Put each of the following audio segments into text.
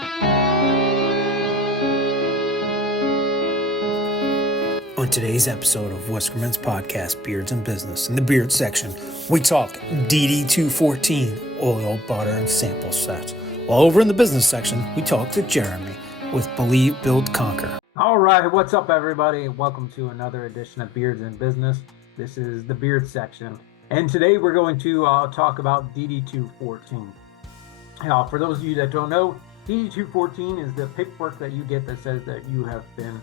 On today's episode of Whiskermen's podcast, Beards and Business, in the beard section, we talk DD214 oil, butter, and sample sets. While over in the business section, we talk to Jeremy with Believe, Build, Conquer. All right, what's up, everybody? Welcome to another edition of Beards and Business. This is the beard section, and today we're going to talk about DD214. Now, for those of you that don't know, DD214 is the paperwork that you get that says that you have been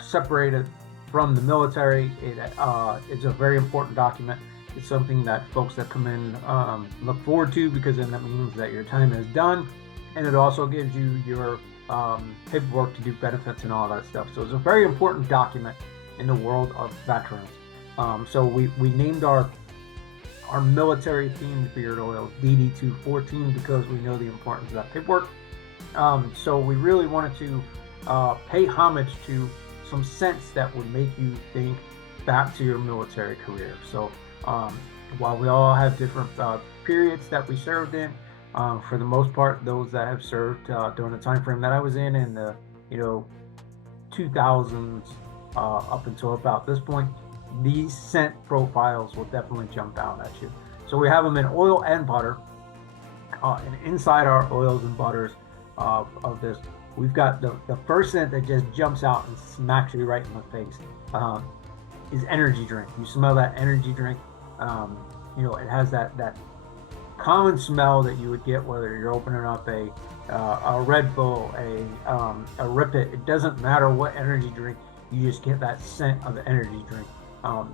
separated from the military. It's a very important document. It's something that folks that come in look forward to, because then that means that your time is done, and it also gives you your paperwork to do benefits and all that stuff. So it's a very important document in the world of veterans. So we named our military themed beard oil DD214 because we know the importance of that paperwork. So we really wanted to pay homage to some scents that would make you think back to your military career. So while we all have different periods that we served in, for the most part, those that have served during the time frame that I was in the 2000s up until about this point, these scent profiles will definitely jump out at you. So we have them in oil and butter, and inside our oils and butters of this, we've got the first scent that just jumps out and smacks you right in the face is energy drink. You smell that energy drink. It has that common smell that you would get whether you're opening up a Red Bull, a Rip It. It doesn't matter what energy drink, you just get that scent of the energy drink.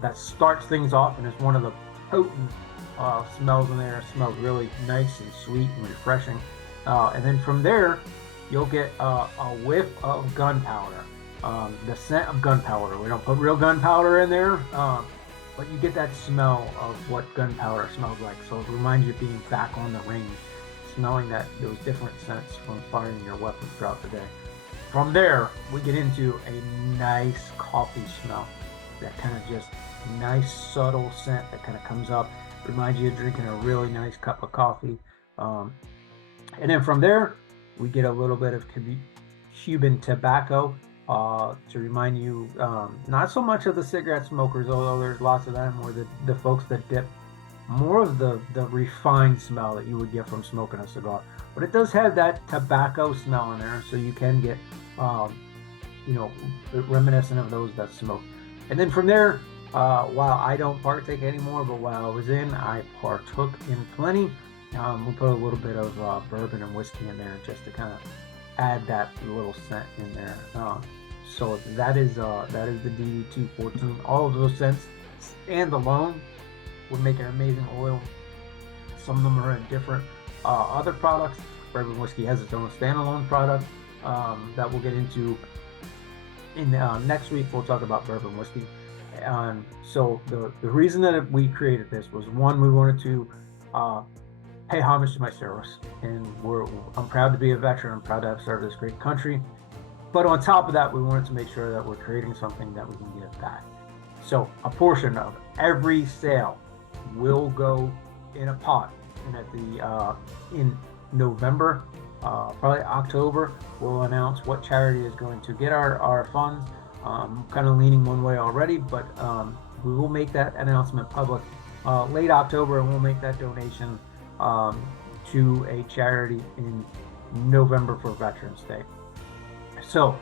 That starts things off, and it's one of the potent smells in there. It smells really nice and sweet and refreshing. And then from there, you'll get a whiff of gunpowder, the scent of gunpowder. We don't put real gunpowder in there, but you get that smell of what gunpowder smells like. So it reminds you of being back on the range, smelling those different scents from firing your weapons throughout the day. From there, we get into a nice coffee smell, that kind of just nice subtle scent that kind of comes up, reminds you of drinking a really nice cup of coffee. And then from there, we get a little bit of Cuban tobacco to remind you, not so much of the cigarette smokers, although there's lots of them, or the folks that dip, more of the refined smell that you would get from smoking a cigar. But it does have that tobacco smell in there, so you can get, reminiscent of those that smoke. And then from there, while I don't partake anymore, but while I was in, I partook in plenty. We put a little bit of bourbon and whiskey in there just to kind of add that little scent in there. So that is the DD214. All of those scents and alone would make an amazing oil. Some of them are in different other products. Bourbon whiskey has its own standalone product that we'll get into in next week. We'll talk about bourbon whiskey. So the reason that we created this was, one, we wanted to pay homage to my service, and I'm proud to be a veteran. I'm proud to have served this great country. But on top of that, we wanted to make sure that we're creating something that we can give back. So a portion of every sale will go in a pot, and in November, probably October, we'll announce what charity is going to get our funds. Kind of leaning one way already, but we will make that announcement public late October, and we'll make that donation to a charity in November for Veterans Day. So,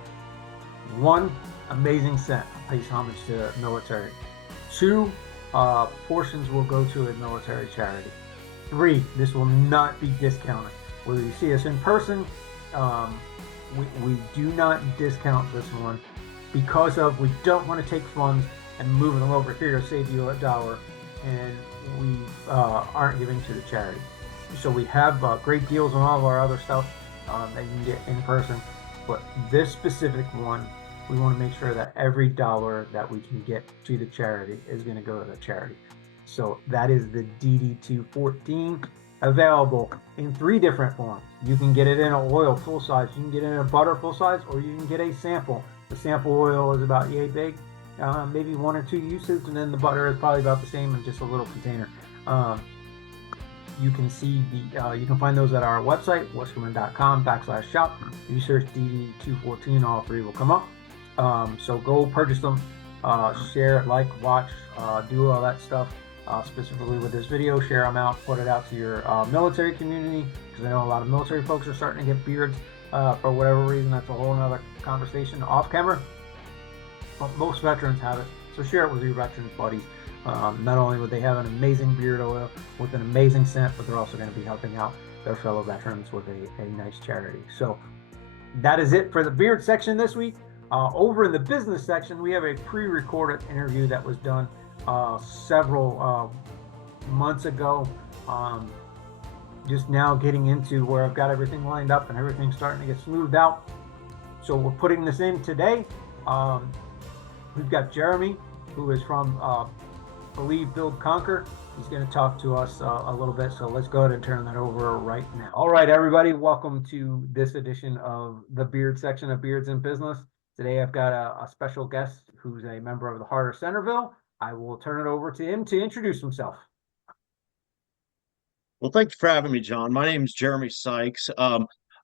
one, amazing scent pays homage to the military. Two, portions will go to a military charity. Three, this will not be discounted. Whether you see us in person, we do not discount this one, because we don't want to take funds and move them over here to save you $1, and we aren't giving to the charity. So we have great deals on all of our other stuff that you can get in person, but this specific one, we want to make sure that every dollar that we can get to the charity is going to go to the charity. So that is the DD214, available in 3 different forms. You can get it in an oil full size, you can get it in a butter full size, or you can get a sample. The sample oil is about yay big, maybe 1 or 2 uses, and then the butter is probably about the same in just a little container. you can see you can find those at our website, whiskermen.com/shop. If you search DD214, all three will come up. So go purchase them, share, like, watch, do all that stuff. Specifically with this video, share them out, put it out to your military community, because I know a lot of military folks are starting to get beards for whatever reason. That's a whole nother conversation off camera, but most veterans have it, so share it with your veterans buddies. Not only would they have an amazing beard oil with an amazing scent, but they're also going to be helping out their fellow veterans with a nice charity. So that is it for the beard section this week. Over in the business section, we have a pre-recorded interview that was done several months ago. Just now getting into where I've got everything lined up and everything's starting to get smoothed out. So we're putting this in today. We've got Jeremy, who is from Believe, Build, Conquer. He's going to talk to us a little bit. So let's go ahead and turn that over right now. All right, everybody, welcome to this edition of the beard section of Beards in Business. Today I've got a special guest who's a member of the Heart of Centerville. I will turn it over to him to introduce himself. Well, thank you for having me, John. My name is Jeremy Sykes.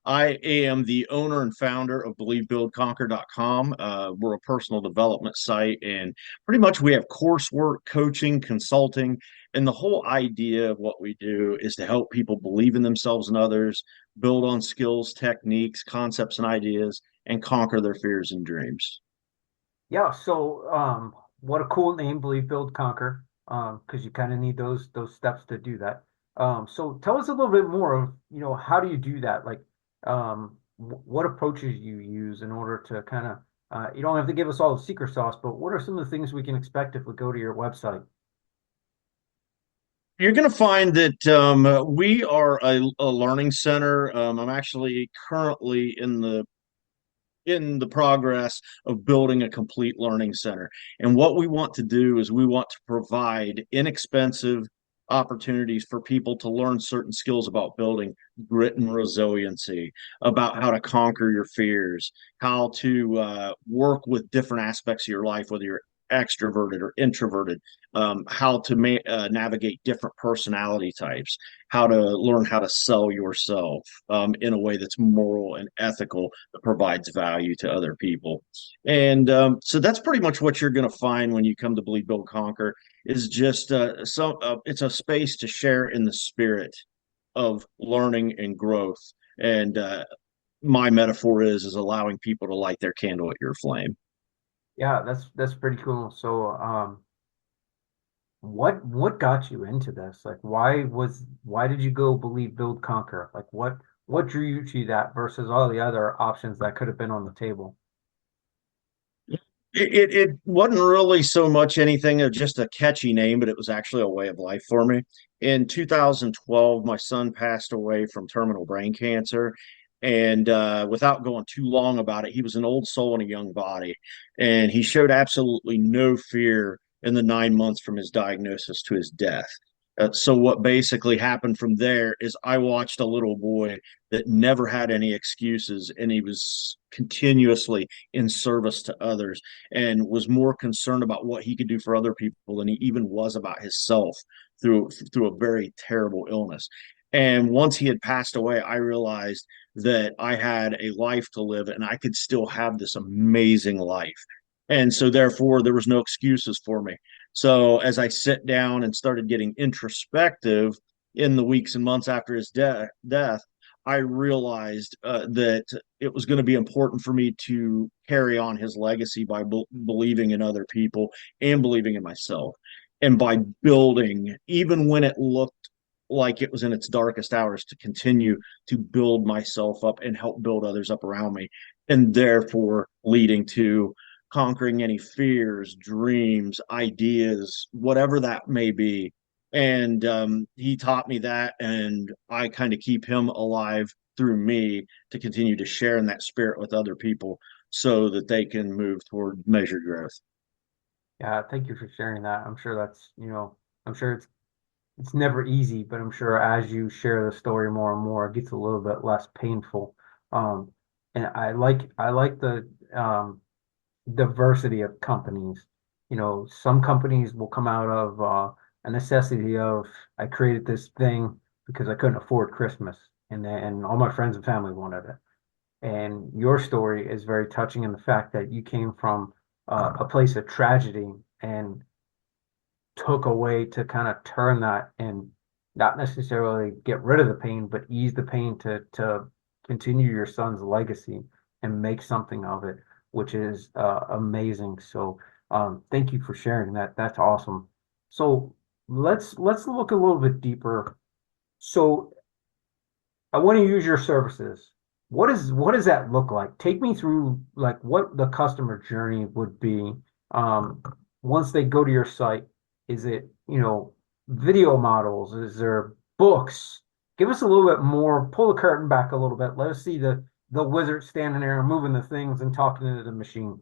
I am the owner and founder of BelieveBuildConquer.com. We're a personal development site, and pretty much we have coursework, coaching, consulting, and the whole idea of what we do is to help people believe in themselves and others, build on skills, techniques, concepts, and ideas, and conquer their fears and dreams. Yeah, so what a cool name, Believe, Build, Conquer, because you kind of need those steps to do that. So tell us a little bit more of, how do you do that? Like, what approaches you use in order to kind of, you don't have to give us all the secret sauce, but what are some of the things we can expect if we go to your website? You're going to find that we are a learning center. I'm actually currently in the progress of building a complete learning center. And what we want to do is we want to provide inexpensive opportunities for people to learn certain skills about building grit and resiliency, about how to conquer your fears, how to work with different aspects of your life, whether you're extroverted or introverted, how to navigate different personality types, how to learn how to sell yourself in a way that's moral and ethical, that provides value to other people. And so that's pretty much what you're going to find when you come to Believe, Build, Conquer, is just it's a space to share in the spirit of learning and growth. And my metaphor is allowing people to light their candle at your flame. Yeah, that's pretty cool. So, what got you into this? Like, why did you go Believe, Build, Conquer? Like, what drew you to that versus all the other options that could have been on the table? It wasn't really so much anything of just a catchy name, but it was actually a way of life for me. In 2012, my son passed away from terminal brain cancer. And without going too long about it, he was an old soul in a young body. And he showed absolutely no fear in the 9 months from his diagnosis to his death. So what basically happened from there is I watched a little boy that never had any excuses, and he was continuously in service to others and was more concerned about what he could do for other people than he even was about himself through a very terrible illness. And once he had passed away, I realized that I had a life to live and I could still have this amazing life. And so therefore there was no excuses for me. So as I sit down and started getting introspective in the weeks and months after his death, I realized that it was going to be important for me to carry on his legacy by believing in other people and believing in myself, and by building, even when it looked like it was in its darkest hours, to continue to build myself up and help build others up around me, and therefore leading to conquering any fears, dreams, ideas, whatever that may be. And he taught me that, and I kind of keep him alive through me to continue to share in that spirit with other people so that they can move toward measured growth. Yeah, thank you for sharing that. I'm sure that's, I'm sure it's never easy, but I'm sure as you share the story more and more, it gets a little bit less painful. And I like the diversity of companies. Some companies will come out of a necessity of, I created this thing because I couldn't afford Christmas, and all my friends and family wanted it. And your story is very touching in the fact that you came from a place of tragedy and took a way to kind of turn that and not necessarily get rid of the pain, but ease the pain to continue your son's legacy and make something of it, which is amazing. So thank you for sharing that. That's awesome. So let's look a little bit deeper. So I want to use your services. What does that look like? Take me through like what the customer journey would be um, once they go to your site. Is it, video models? Is there books? Give us a little bit more, pull the curtain back a little bit. Let us see the wizard standing there and moving the things and talking to the machine.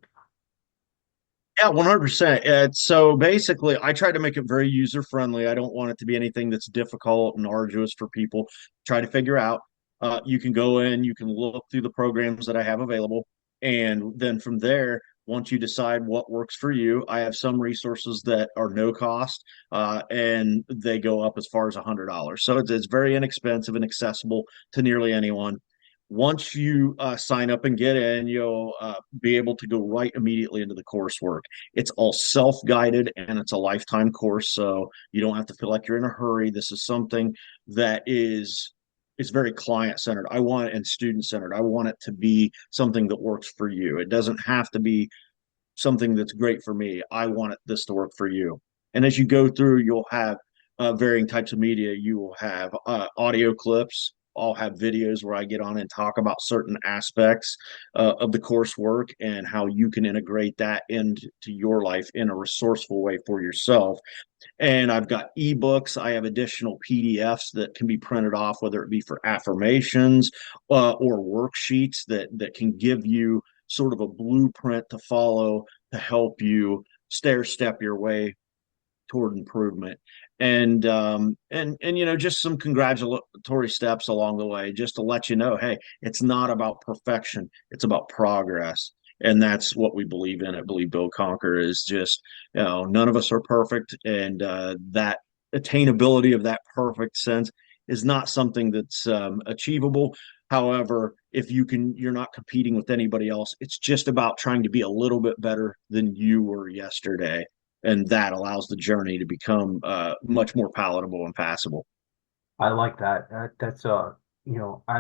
Yeah, 100%. So basically, I try to make it very user friendly. I don't want it to be anything that's difficult and arduous for people to try to figure out. You can go in, you can look through the programs that I have available. And then from there, once you decide what works for you, I have some resources that are no cost, and they go up as far as $100. So it's very inexpensive and accessible to nearly anyone. Once you sign up and get in, you'll be able to go right immediately into the coursework. It's all self-guided and it's a lifetime course, so you don't have to feel like you're in a hurry. This is something that is very client-centered. I want it and student-centered. I want it to be something that works for you. It doesn't have to be something that's great for me. I want this to work for you. And as you go through, you'll have varying types of media. You will have audio clips. I'll have videos where I get on and talk about certain aspects of the coursework and how you can integrate that into your life in a resourceful way for yourself. And I've got ebooks. I have additional PDFs that can be printed off, whether it be for affirmations or worksheets that can give you sort of a blueprint to follow to help you stair step your way toward improvement. And just some congratulatory steps along the way, just to let you know, hey, it's not about perfection, it's about progress. And that's what we believe in at Believe Build Conquer, is just, none of us are perfect, and that attainability of that perfect sense is not something that's achievable. However, if you're not competing with anybody else. It's just about trying to be a little bit better than you were yesterday, and that allows the journey to become much more palatable and passable. I like that. That's I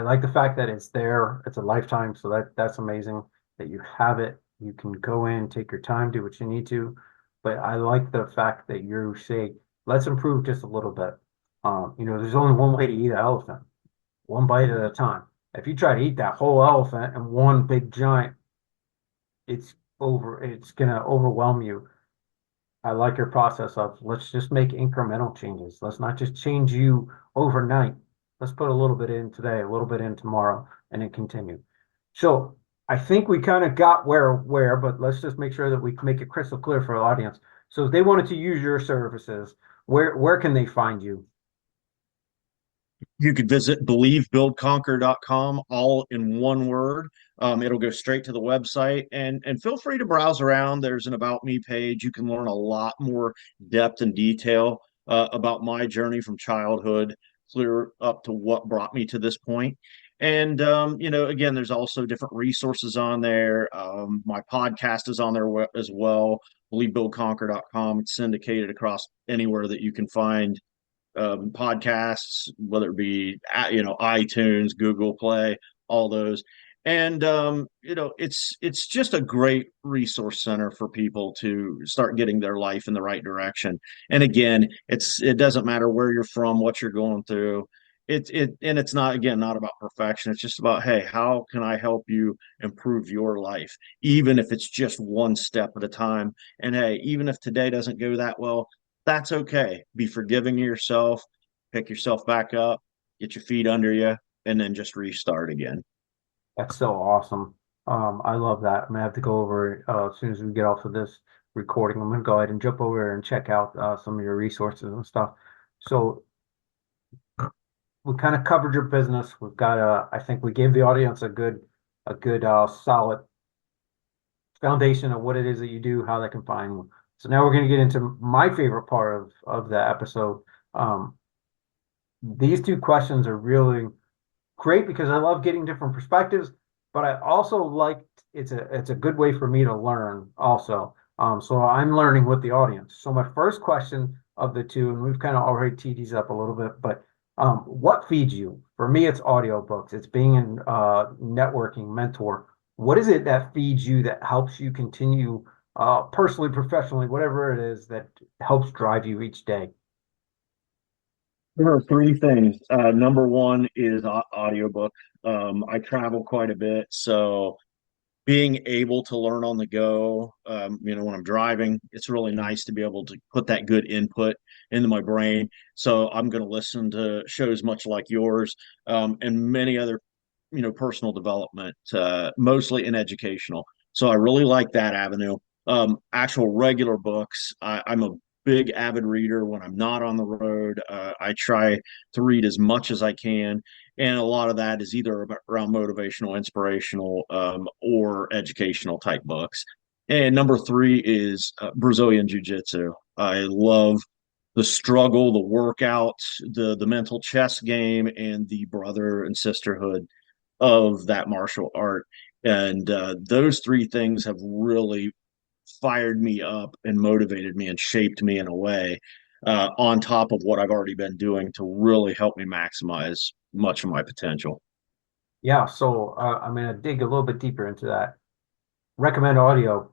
like the fact that it's there. It's a lifetime, so that's amazing that you have it. You can go in, take your time, do what you need to. But I like the fact that you say, let's improve just a little bit. There's only one way to eat an elephant, one bite at a time. If you try to eat that whole elephant in one big giant, it's gonna overwhelm you. I like your process of let's just make incremental changes. Let's not just change you overnight. Let's put a little bit in today, a little bit in tomorrow, and then continue. So I think we kind of got where, but let's just make sure that we make it crystal clear for our audience. So if they wanted to use your services, where can they find you? You could visit believebuildconquer.com, all in one word. It'll go straight to the website, and feel free to browse around. There's an About Me page. You can learn a lot more depth and detail about my journey from childhood clear up to what brought me to this point. And again, there's also different resources on there. My podcast is on there as well. BelieveBuildConquer.com. It's syndicated across anywhere that you can find podcasts, whether it be iTunes, Google Play, all those. And it's just a great resource center for people to start getting their life in the right direction. And again, it doesn't matter where you're from, what you're going through. It's not, again, not about perfection. It's just about, hey, how can I help you improve your life, even if it's just one step at a time. And hey, even if today doesn't go that well, that's okay. Be forgiving of yourself, pick yourself back up, get your feet under you, and then just restart again. That's so awesome. I love that. I'm gonna have to go over as soon as we get off of this recording. I'm gonna go ahead and jump over and check out some of your resources and stuff. So we kind of covered your business. We've got I think we gave the audience a good solid foundation of what it is that you do, how they can find you. So now we're going to get into my favorite part of the episode. these two questions are really great because I love getting different perspectives, but I also like it's a good way for me to learn also. So I'm learning with the audience. So my first question of the two, and we've kind of already teed these up a little bit, but what feeds you? For me, it's audiobooks. It's being in networking mentor. What is it that feeds you that helps you continue personally, professionally, whatever it is that helps drive you each day? There are three things. Number one is audiobook. I travel quite a bit, so being able to learn on the go, when I'm driving, it's really nice to be able to put that good input into my brain. So I'm going to listen to shows much like yours, and many other, personal development, mostly in educational. So I really like that avenue. Actual regular books, I'm a big avid reader when I'm not on the road. I try to read as much as I can, and a lot of that is either around motivational, inspirational, or educational type books. And number three is Brazilian Jiu-Jitsu. I love the struggle, the workout, the mental chess game, and the brother and sisterhood of that martial art. And those three things have really fired me up and motivated me and shaped me in a way, on top of what I've already been doing to really help me maximize much of my potential. Yeah, so I'm gonna dig a little bit deeper into that. Recommend audio.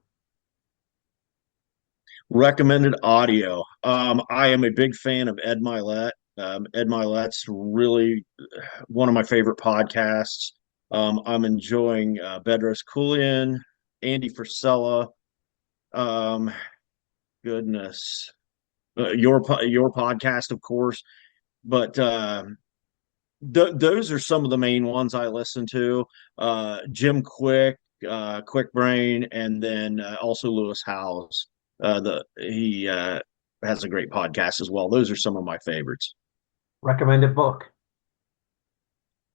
Recommended audio. I am a big fan of Ed Milet. Ed Milet's really one of my favorite podcasts. I'm enjoying Bedros Keuilian, Andy Frisella. Um, Goodness, your podcast, of course, but those are some of the main ones I listen to. Jim Quick, Quick Brain, and then also Lewis Howes. The he has a great podcast as well. Those are some of my favorites. Recommended book.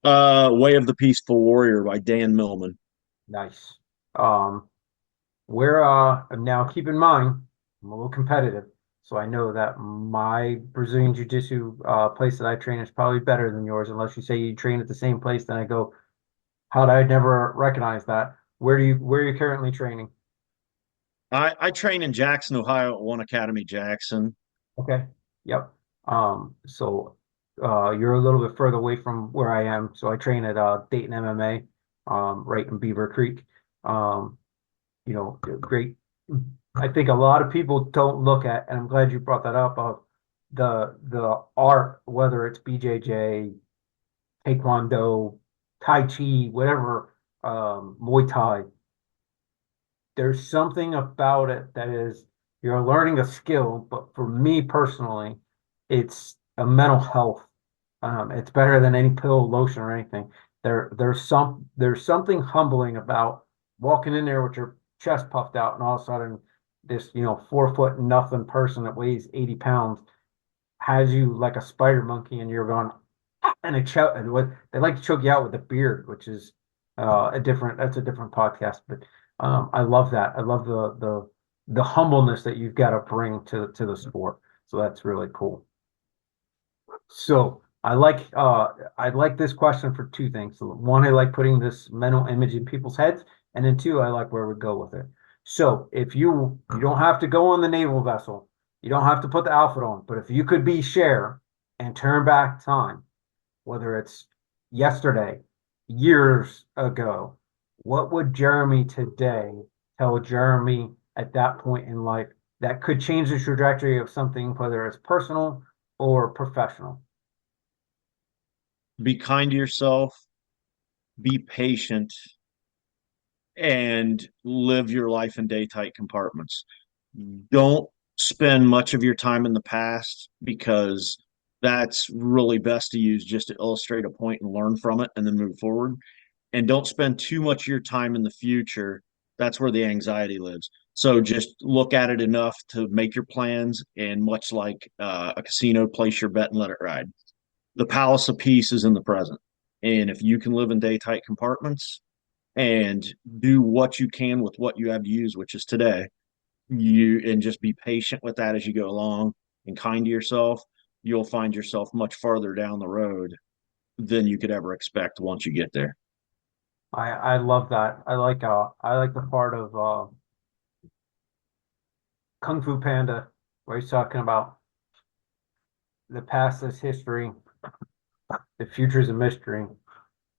Way of the Peaceful Warrior by Dan Millman. Nice. Um, where now keep in mind, I'm a little competitive, so I know that my Brazilian Jiu-Jitsu place that I train is probably better than yours, unless you say you train at the same place. Then I go, how did I never recognize that? Where are you currently training? I train in Jackson, Ohio, at One Academy Jackson. Okay. Yep. So you're a little bit further away from where I am. So I train at Dayton MMA, right in Beaver Creek. Um, great. I think a lot of people don't look at, and I'm glad you brought that up, of the art, whether it's BJJ, Taekwondo, Tai Chi, whatever, Muay Thai. There's something about it that is you're learning a skill, but for me personally, it's a mental health. It's better than any pill, lotion, or anything. There's something humbling about walking in there with your chest puffed out, and all of a sudden, this 4 foot nothing person that weighs 80 pounds has you like a spider monkey, and you're going, and it choke, and what they like to choke you out with a beard, which is that's a different podcast. But I love that. I love the humbleness that you've got to bring to the sport. So that's really cool. So I like this question for two things. So one, I like putting this mental image in people's heads, and then two, I like where we go with it. So if you don't have to go on the naval vessel, you don't have to put the outfit on, but if you could be Cher and turn back time, whether it's yesterday, years ago, what would Jeremy today tell Jeremy at that point in life that could change the trajectory of something, whether it's personal or professional? Be kind to yourself, be patient, and live your life in day tight compartments. Don't spend much of your time in the past, because that's really best to use just to illustrate a point and learn from it and then move forward. And don't spend too much of your time in the future. That's where the anxiety lives. So just look at it enough to make your plans, and much like a casino, place your bet and let it ride. The palace of peace is in the present. And if you can live in day tight compartments and do what you can with what you have to use, which is today, and just be patient with that as you go along and kind to yourself, you'll find yourself much farther down the road than you could ever expect once you get there. I love that. I like the part of Kung Fu Panda where he's talking about the past is history, the future is a mystery,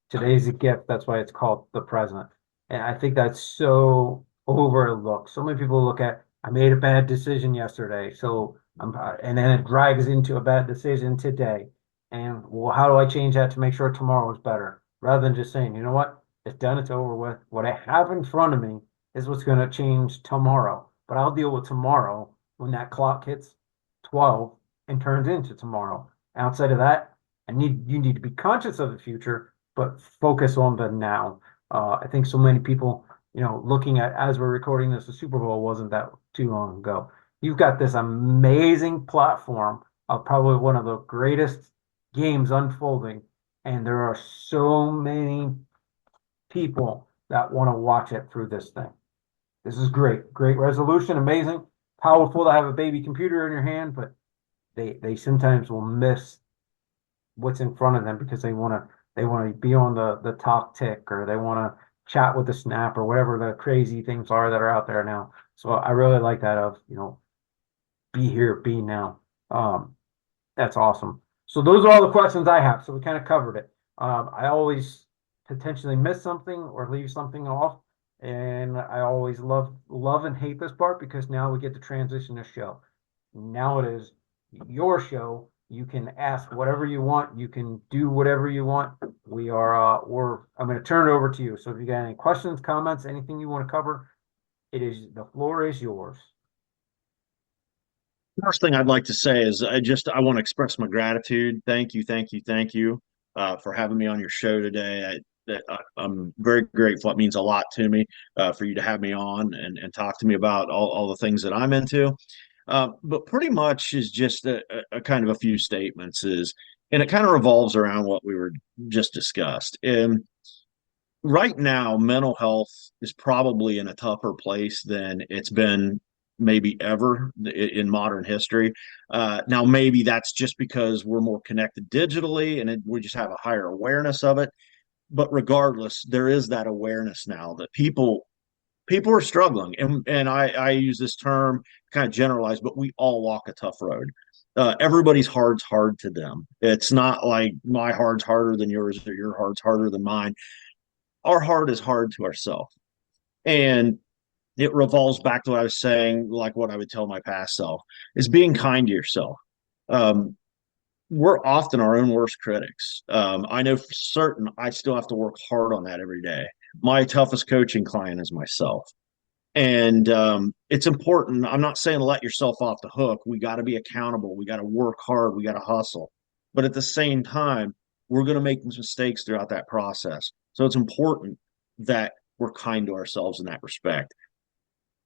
today's a gift. That's why it's called the present. And I think that's so overlooked. So many people look at, I made a bad decision yesterday, so and then it drags into a bad decision today. And well, how do I change that to make sure tomorrow is better? Rather than just saying, you know what, it's done, it's over with. What I have in front of me is what's going to change tomorrow. But I'll deal with tomorrow when that clock hits 12 and turns into tomorrow. Outside of that, you need to be conscious of the future, but focus on the now. I think so many people, looking at, as we're recording this, the Super Bowl wasn't that too long ago. You've got this amazing platform of probably one of the greatest games unfolding, and there are so many people that want to watch it through this thing. This is great, great resolution, amazing, powerful to have a baby computer in your hand, but they sometimes will miss what's in front of them because they want to be on the talk tick, or they want to chat with the snap, or whatever the crazy things are that are out there now. So I really like that of, be here, be now. That's awesome. So those are all the questions I have. So we kind of covered it. I always potentially miss something or leave something off. And I always love and hate this part, because now we get to transition the show. Now it is your show. You can ask whatever you want. You can do whatever you want. I'm going to turn it over to you. So if you got any questions, comments, anything you want to cover, the floor is yours. First thing I'd like to say is I want to express my gratitude. Thank you, for having me on your show today. I'm very grateful. It means a lot to me for you to have me on and talk to me about all the things that I'm into. But pretty much is just a kind of a few statements and it kind of revolves around what we were just discussed. And right now, mental health is probably in a tougher place than it's been maybe ever in modern history. Now, maybe that's just because we're more connected digitally and we just have a higher awareness of it. But regardless, there is that awareness now that people are struggling. And I use this term kind of generalized, but we all walk a tough road. Everybody's hard's hard to them. It's not like my hard's harder than yours or your hard's harder than mine. Our heart is hard to ourselves. And it revolves back to what I was saying, like what I would tell my past self is being kind to yourself. We're often our own worst critics. I know for certain I still have to work hard on that every day. My toughest coaching client is myself. And it's important. I'm not saying let yourself off the hook. We got to be accountable. We got to work hard. We got to hustle. But at the same time, we're going to make mistakes throughout that process. So it's important that we're kind to ourselves in that respect.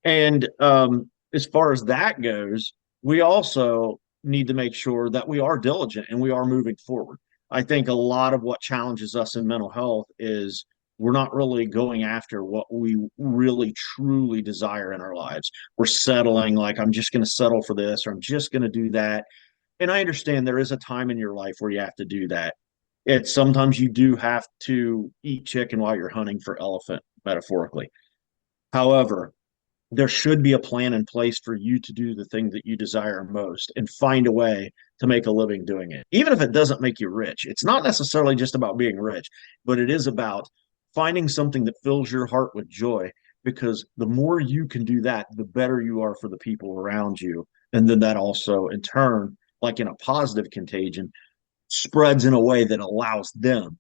And as far as that goes, we also need to make sure that we are diligent and we are moving forward. I think a lot of what challenges us in mental health is we're not really going after what we really truly desire in our lives. We're settling, like, I'm just going to settle for this, or I'm just going to do that. And I understand there is a time in your life where you have to do that. It's sometimes you do have to eat chicken while you're hunting for elephant, metaphorically. However, there should be a plan in place for you to do the thing that you desire most and find a way to make a living doing it. Even if it doesn't make you rich, it's not necessarily just about being rich, but it is about finding something that fills your heart with joy, because the more you can do that, the better you are for the people around you. And then that also, in turn, like in a positive contagion, spreads in a way that allows them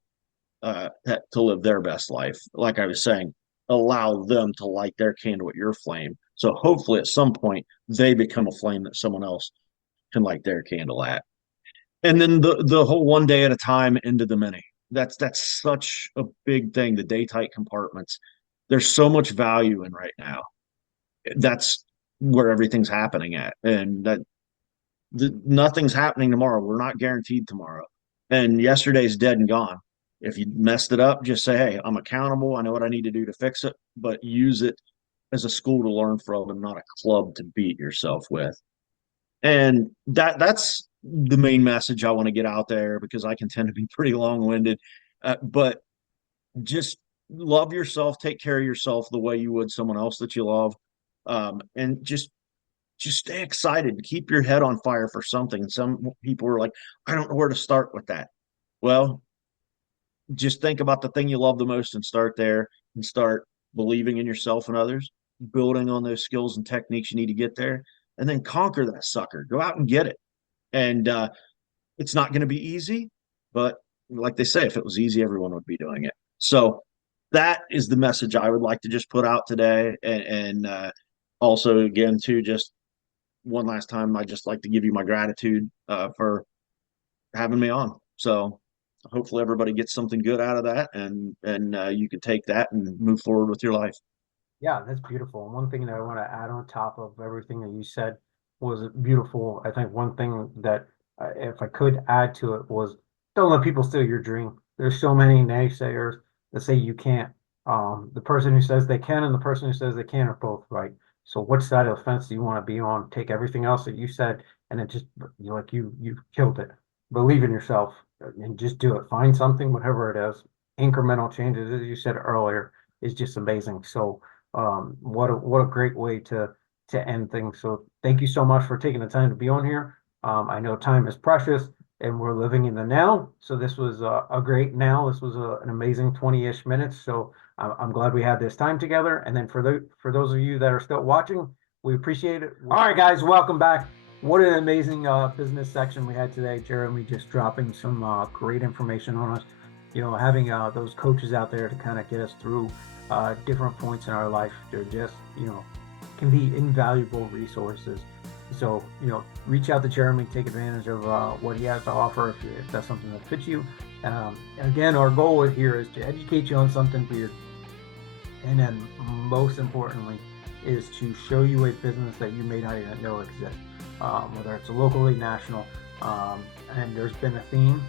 to live their best life. Like I was saying, allow them to light their candle at your flame. So hopefully at some point they become a flame that someone else can light their candle at. And then the whole one day at a time into the many. That's such a big thing. The day tight compartments. There's so much value in right now. That's where everything's happening at. And nothing's happening tomorrow. We're not guaranteed tomorrow. And yesterday's dead and gone. If you messed it up, just say, hey, I'm accountable. I know what I need to do to fix it, but use it as a school to learn from and not a club to beat yourself with. And that's the main message I want to get out there, because I can tend to be pretty long-winded. But just love yourself, take care of yourself the way you would someone else that you love. And just stay excited, keep your head on fire for something. Some people are like, I don't know where to start with that. Well, just think about the thing you love the most and start there, and start believing in yourself and others, building on those skills and techniques you need to get there, and then conquer that sucker. Go out and get it. And it's not going to be easy, but like they say, if it was easy, everyone would be doing it. So that is the message I would like to just put out today. And also, again, too, just one last time, I just like to give you my gratitude for having me on. So hopefully everybody gets something good out of that, and you can take that and move forward with your life. Yeah, that's beautiful. And one thing that I want to add on top of everything that you said was beautiful. I think one thing that if I could add to it was, don't let people steal your dream. There's so many naysayers that say you can't. The person who says they can and the person who says they can't are both right. So which side of the fence do you want to be on? Take everything else that you said and then just you killed it. Believe in yourself and just do it. Find something, whatever it is. Incremental changes, as you said earlier, is just amazing. So what a great way to end things. So thank you so much for taking the time to be on here. I know time is precious and we're living in the now. So this was a great now. This was an amazing 20-ish minutes. So I'm glad we had this time together. And then for those of you that are still watching, we appreciate it. All right, guys, welcome back. What an amazing business section we had today. Jeremy just dropping some great information on us. You know, having those coaches out there to kind of get us through different points in our life. They're just, can be invaluable resources. So, reach out to Jeremy, take advantage of what he has to offer if that's something that fits you. And again, our goal here is to educate you on something beard. And then most importantly is to show you a business that you may not even know exists, whether it's locally, national. And there's been a theme.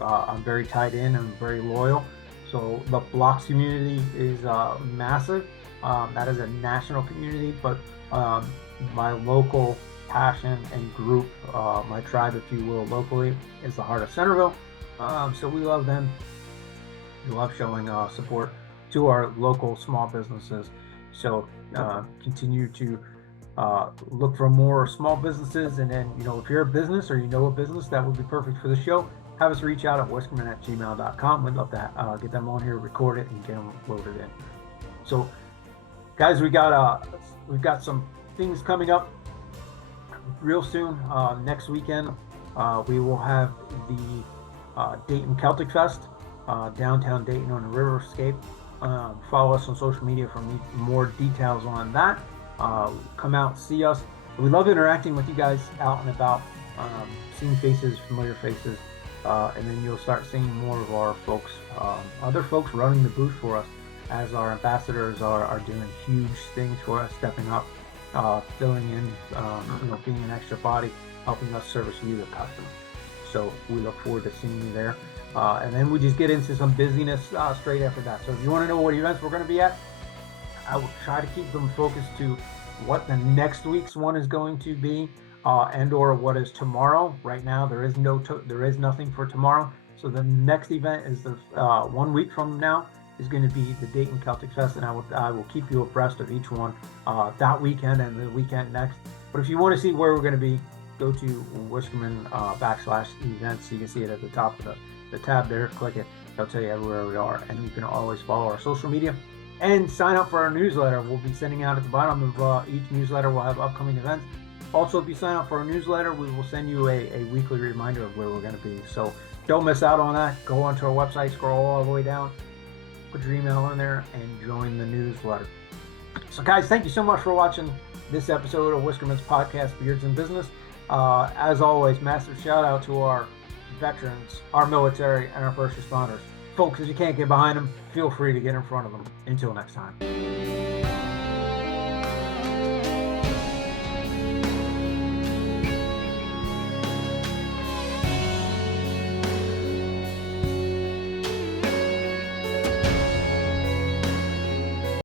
I'm very tied in, I'm very loyal. So the blocks community is massive. That is a national community, but my local passion and group, my tribe, if you will, locally, is the Heart of Centerville. So we love them. We love showing support to our local small businesses. So continue to look for more small businesses. And then, if you're a business or you know a business that would be perfect for the show, have us reach out at whiskermen@gmail.com. We'd love to get them on here, record it, and get them loaded in. So, guys, we've got some things coming up real soon. Next weekend, we will have the Dayton Celtic Fest, downtown Dayton on the Riverscape. Follow us on social media for more details on that. Come out, see us. We love interacting with you guys out and about, seeing faces, familiar faces. And then you'll start seeing more of our folks, other folks running the booth for us, as our ambassadors are doing huge things for us, stepping up, filling in, being an extra body, helping us service you, the customer. So we look forward to seeing you there. And then we just get into some busyness straight after that. So if you want to know what events we're going to be at, I will try to keep them focused to what the next week's one is going to be. And or what is tomorrow. Right now there is nothing for tomorrow. So the next event is the 1 week from now is going to be the Dayton Celtic Fest, and I will keep you abreast of each one that weekend and the weekend next. But if you want to see where we're going to be, go to Whiskermen /events. You can see it at the top of the tab there. Click it. It'll tell you everywhere we are, and you can always follow our social media and sign up for our newsletter. We'll be sending out at the bottom of each newsletter. We'll have upcoming events. Also, if you sign up for our newsletter, we will send you a weekly reminder of where we're going to be. So don't miss out on that. Go onto our website, scroll all the way down, put your email in there, and join the newsletter. So, guys, thank you so much for watching this episode of Whiskermen's podcast, Beards in Business. As always, massive shout out to our veterans, our military, and our first responders. Folks, if you can't get behind them, feel free to get in front of them. Until next time.